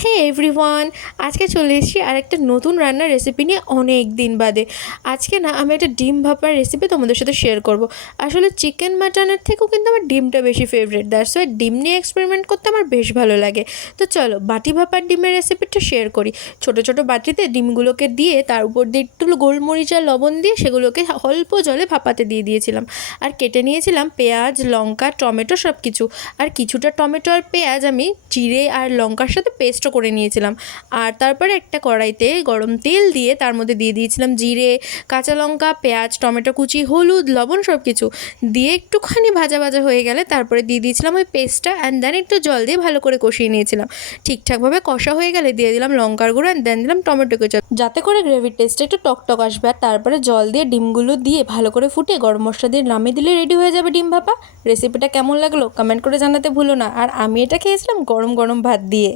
হে everyone, আজকে চলে এসেছি আর একটা নতুন রান্নার রেসিপি নিয়ে অনেক দিন বাদে। আজকে না আমি একটা ডিম ভাপার রেসিপি তোমাদের সাথে শেয়ার করব। আসলে চিকেন মাটনের থেকেও কিন্তু আমার ডিমটা বেশি ফেভারিট, দ্যাটস ওয়াই ডিম নিয়ে এক্সপেরিমেন্ট করতে আমার বেশ ভালো লাগে। তো চলো বাটি ভাপার ডিমের রেসিপিটা শেয়ার করি। ছোটো ছোটো বাটিতে ডিমগুলোকে দিয়ে তার উপর দিয়ে একটু গোলমরিচ আর লবণ দিয়ে সেগুলোকে অল্প জলে ভাপাতে দিয়ে দিয়েছিলাম। আর কেটে নিয়েছিলাম পেঁয়াজ, লঙ্কা, টমেটো সব কিছু। আর কিছুটা টমেটো আর পেঁয়াজ আমি জিরে আর লঙ্কার সাথে পেস্টও করে নিয়েছিলাম। আর তারপরে একটা কড়াইতে গরম তেল দিয়ে তার মধ্যে দিয়ে দিয়েছিলাম জিরে, কাঁচা লঙ্কা, পেঁয়াজ, টমেটো কুচি, হলুদ, লবণ সব কিছু দিয়ে একটুখানি ভাজা ভাজা হয়ে গেলে তারপরে দিয়ে দিয়েছিলাম ওই পেস্টটা অ্যান্ড দেন একটু জল দিয়ে ভালো করে কষিয়ে নিয়েছিলাম। ঠিকঠাকভাবে কষা হয়ে গেলে দিয়ে দিলাম লঙ্কার গুঁড়ো অ্যান্ড দেন দিলাম টমেটো কেচাপ, যাতে করে গ্রেভির টেস্টটা একটু টকটক আসবে। আর তারপরে জল দিয়ে ডিমগুলো দিয়ে ভালো করে ফুটিয়ে গরম মশলা দিয়ে নামিয়ে দিলে রেডি হয়ে যাবে ডিম ভাপা। রেসিপিটা কেমন লাগলো কমেন্ট করে জানাতে ভুলো না। আর আমি এটা খেয়েছিলাম গরম গরম ভাত দিয়ে।